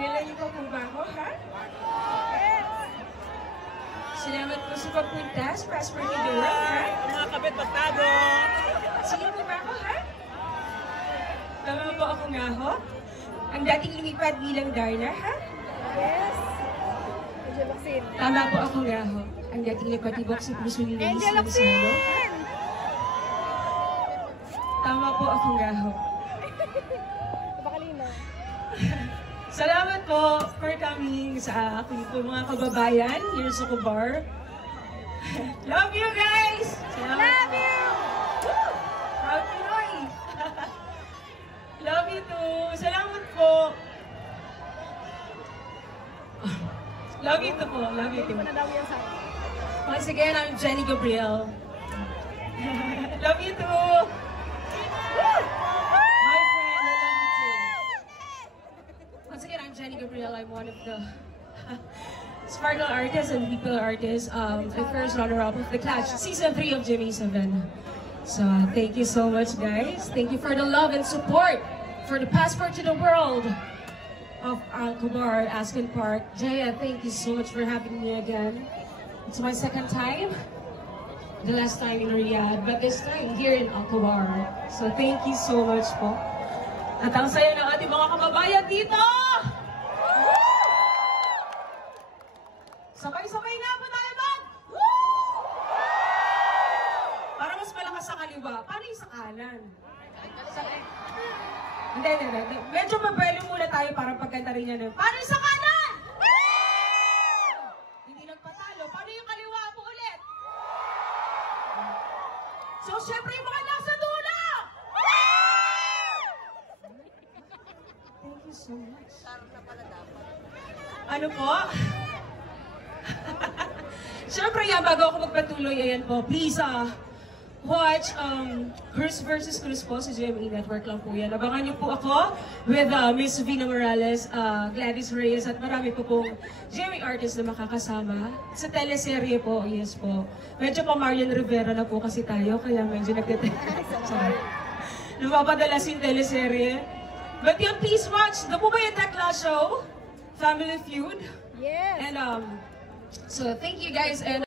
Kilala niyo po ba ako, ha? Salamat po sa pagpunta sa Prosperity Door, ha? Mga kabit, magtago! Sige po ba ako, ha? Tama po ako nga ho? Ang dating lumipad bilang Darna, ha? Yes. Angel Locsin. Tama po ako nga ho. Ang dating nagpatibok sa puso ni Luis Angel Locsin! Gonzalo. Tama po ako nga ho. Bakalino. Salamat po for coming sa aking po mga kababayan here sa Cobar. Love you guys! Salamat. Love you! Woo! Proud Pinoy! Love you too! Salamat po! Love you too po. Love you Hindi too. mo na daw yan sa akin. Once again, I'm Jenny Gabriel. Love you too! Woo! My friend, I love you too. Once again, I'm Jenny Gabriel. I'm one of the Sparkle artists and people artists. I first runner-up of the Clash, Season 3 of Jimmy 7. So, thank you so much, guys. Thank you for the love and support for the passport to the world of Cobar, Aspen Park. Jaya, thank you so much for having me again. It's my second time. The last time in Riyadh, but this time here in Cobar. So, thank you so much po. At ang saya ng ating mga kababayan dito! Sabay-sabay na po tayo mag! Para mas malakas sa kaliwa. Paano yung sa kanan? Hindi. Medyo mabelo muna tayo para pagkanta rin yan. Paano yung sa kanan? Hindi nagpatalo. Paano yung kaliwa po ulit? So, syempre yung mga nasa dulo! Thank you so much. Ano po? Siyempre yan, bago ako magpatuloy, ayan po, please watch Cruz vs. Cruz po sa GMA Network lang po yan. Abangan niyo po ako with Miss Vina Morales, Gladys Reyes, at marami po pong GMA artists na makakasama. Sa teleserye po, yes po. Medyo pa Marian Rivera na po kasi tayo, kaya medyo Sorry. Napapadala yung teleserye. But yun, please watch the Pumayat Tekla Show, Family Feud. Yes. And so thank you guys and